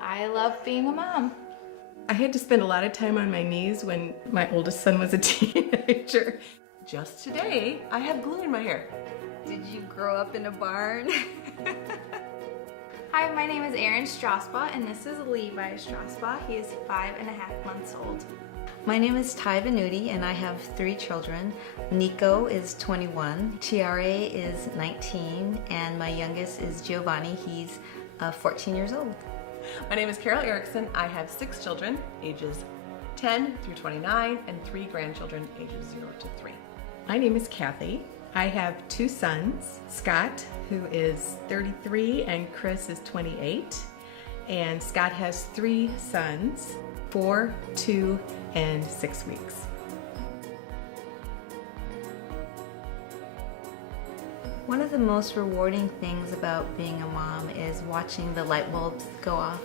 I love being a mom. I had to spend a lot of time on my knees when my oldest son was a teenager. Just today, I have glue in my hair. Did you grow up in a barn? Hi, my name is Erin Strasbaugh, and this is Levi Strasbaugh. He is 5.5 months old. My name is Ty Venuti, and I have 3 children. Nico is 21, Tiare is 19, and my youngest is Giovanni. He's 14 years old. My name is Carol Erickson. I have 6 children, ages 10 through 29, and 3 grandchildren, ages 0 to 3. My name is Kathy. I have 2 sons, Scott, who is 33, and Chris is 28. And Scott has 3 sons, 4, 2, and 6 weeks. One of the most rewarding things about being a mom is watching the light bulbs go off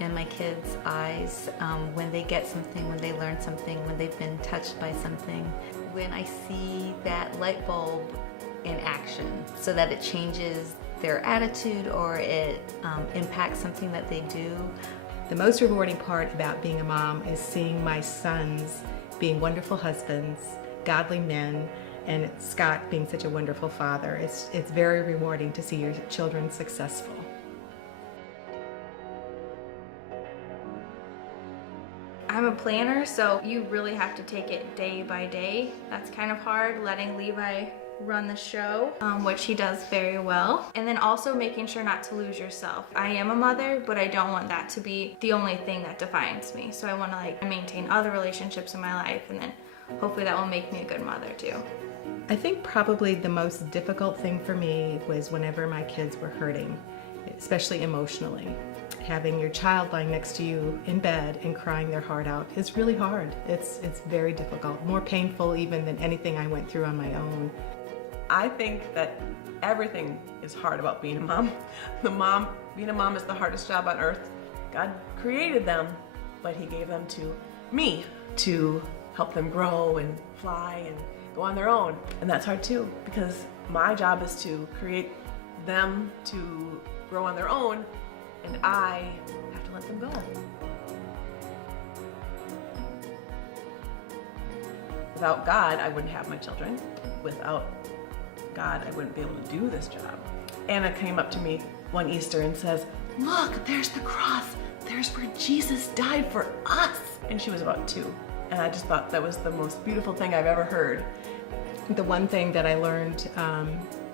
in my kids' eyes when they get something, when they learn something, when they've been touched by something. When I see that light bulb in action so that it changes their attitude or it impacts something that they do. The most rewarding part about being a mom is seeing my sons being wonderful husbands, godly men, and Scott being such a wonderful father. It's very rewarding to see your children successful. I'm a planner, so you really have to take it day by day. That's kind of hard, letting Levi run the show, which he does very well. And then also making sure not to lose yourself. I am a mother, but I don't want that to be the only thing that defines me. So I want to maintain other relationships in my life, and then hopefully that will make me a good mother too. I think probably the most difficult thing for me was whenever my kids were hurting, especially emotionally. Having your child lying next to you in bed and crying their heart out is really hard. It's very difficult, more painful even than anything I went through on my own. I think that everything is hard about being a mom. Being a mom is the hardest job on earth. God created them, but He gave them to me to help them grow and fly and go on their own. And that's hard too, because my job is to create them to grow on their own, and I have to let them go. Without God, I wouldn't have my children. Without God, I wouldn't be able to do this job. Anna came up to me one Easter and says, "Look, there's the cross. There's where Jesus died for us." And she was about 2. And I just thought that was the most beautiful thing I've ever heard. The one thing that I learned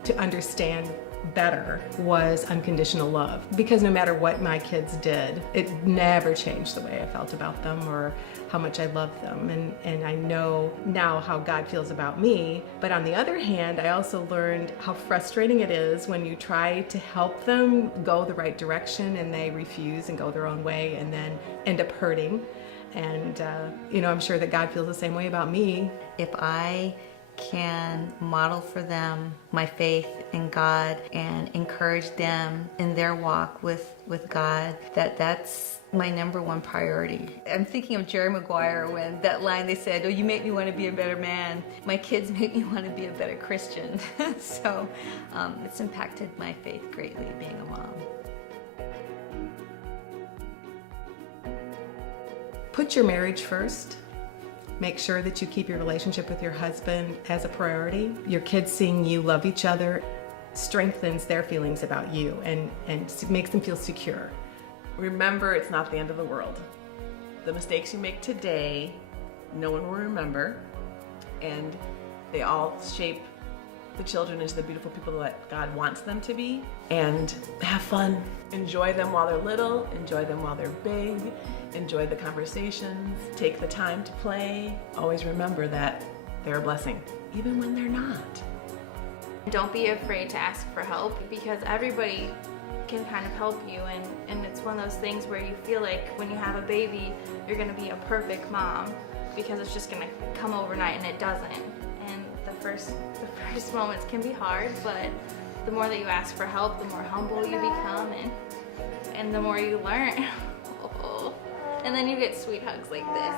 to understand better was unconditional love, because no matter what my kids did, it never changed the way I felt about them or how much I loved them, and I know now how God feels about me. But on the other hand, I also learned how frustrating it is when you try to help them go the right direction and they refuse and go their own way and then end up hurting. And I'm sure that God feels the same way about me. If I can model for them my faith in God and encourage them in their walk with God, that's my number one priority. I'm thinking of Jerry Maguire when that line they said, "Oh, you make me want to be a better man." My kids make me want to be a better Christian. So it's impacted my faith greatly being a mom. Put your marriage first. Make sure that you keep your relationship with your husband as a priority. Your kids seeing you love each other strengthens their feelings about you and makes them feel secure. Remember, it's not the end of the world. The mistakes you make today, no one will remember, and they all shape the children into the beautiful people that God wants them to be. And have fun. Enjoy them while they're little, enjoy them while they're big, enjoy the conversations, take the time to play. Always remember that they're a blessing, even when they're not. Don't be afraid to ask for help, because everybody can kind of help you, and it's one of those things where you feel like when you have a baby, you're gonna be a perfect mom because it's just gonna come overnight, and it doesn't. And the first moments can be hard, but the more that you ask for help, the more humble you become, and the more you learn. And then you get sweet hugs like this.